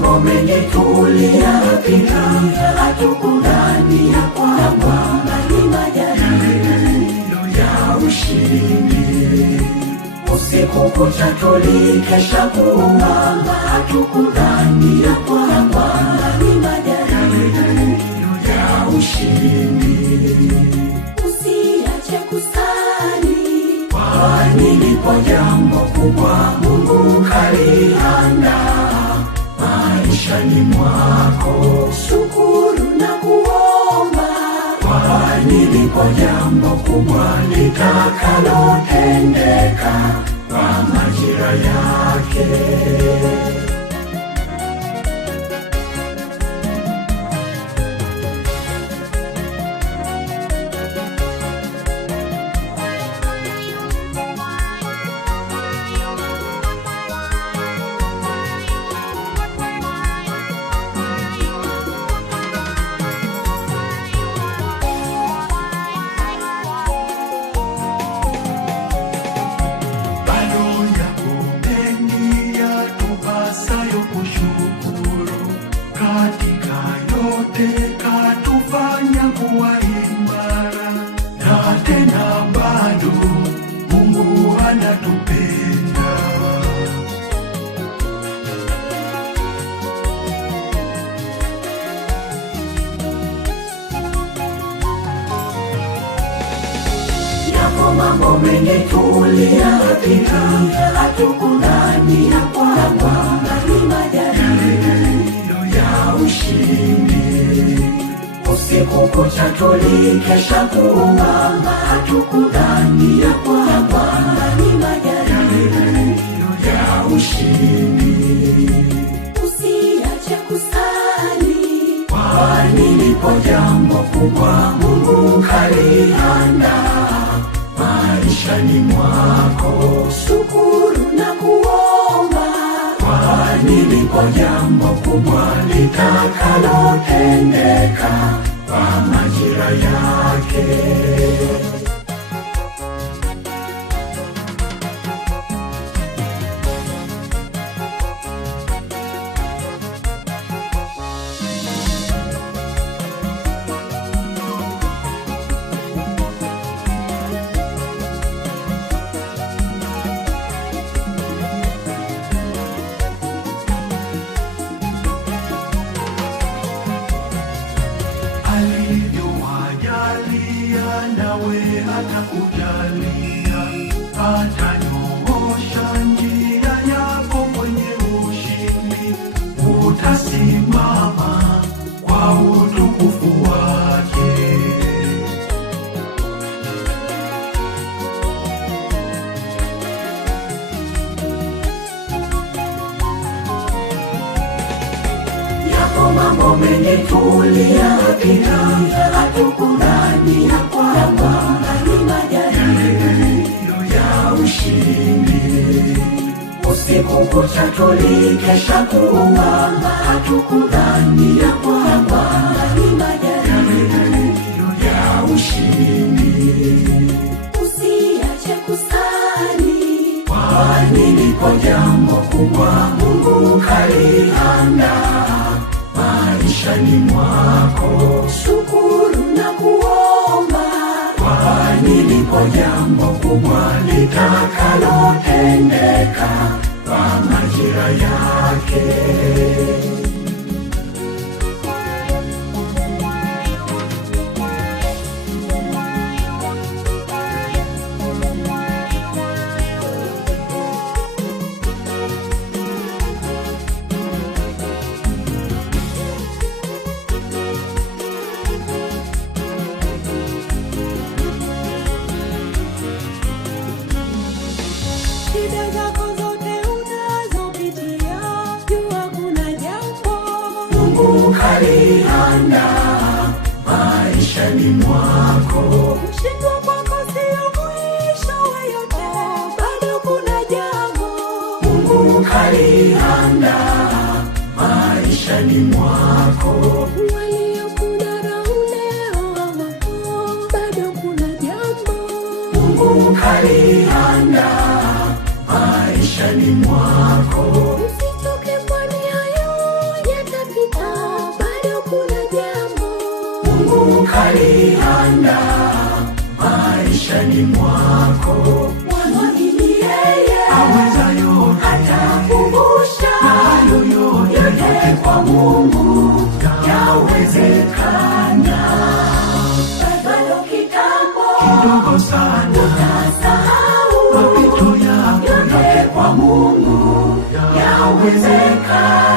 mambo mengi tuliyapita, hatukudhani ya kwamba ni majaribu ya ushindi. Usiku kucha tulikesha kuomba, hatukudhani ya kwamba ni majaribu ya ushindi. Usiache kusali, kwani lipo jambo kubwa Mungu kaliandaa maishani mwako. Shukuru na kuomba, kwani lipo jambo kubwa litakalotendeka kwa majira yake. Katufanya kuwa imara, na tena bado Mungu anatupenda. Yapo mambo mengi tuliyapita, hatukudhani ya kwamba ni majaribu ya ushindi. Usiku kucha tulikesha kuomba, hatukudhani ya kwamba ni majaribu ya ushindi. Usiache kusali, kwani lipo jambo kubwa Mungu kaliandaa maishani mwako. Shukuru na kuomba, kwani lipo jambo kubwa litakalotendeka kwa majira yake. Alivyowajalia nawe atakujalia, atanyoosha njia yako kwenye ushindi. Utasimama kwa utukufu wake. Yapo mambo mengi tuliyapita, hatukudhani ya kwamba ni majaribu ya ushindi. Usiku kucha tulikesha kuomba, hatukudhani ya kwamba ni majaribu ya ushindi. Usiache kusali, kwani lipo jambo kubwa Mungu kaliandaa maishani mwako. Shukuru na kuomba, kwani lipo jambo kubwa litakalotendeka kwa majira yake. Shida zako zote unazopitia, jua kuna jambo Mungu kaliandaa maishani mwako. kushindwa kwako sio mwisho wa yote, bado kuna jambo Mungu kaliandaa maishani mwako. waliokudharau leo hawapo, bado kuna jambo Mungu kaliandaa maishani mwako. Usitoke kwa nia yote mwako. Mwamini yeye, Aweza yote, atakumbusha na yote kwa Mungu yawezekana. bado kitambo Kidogo sana, utasahau mapito yako yote kwa Mungu yawezekana.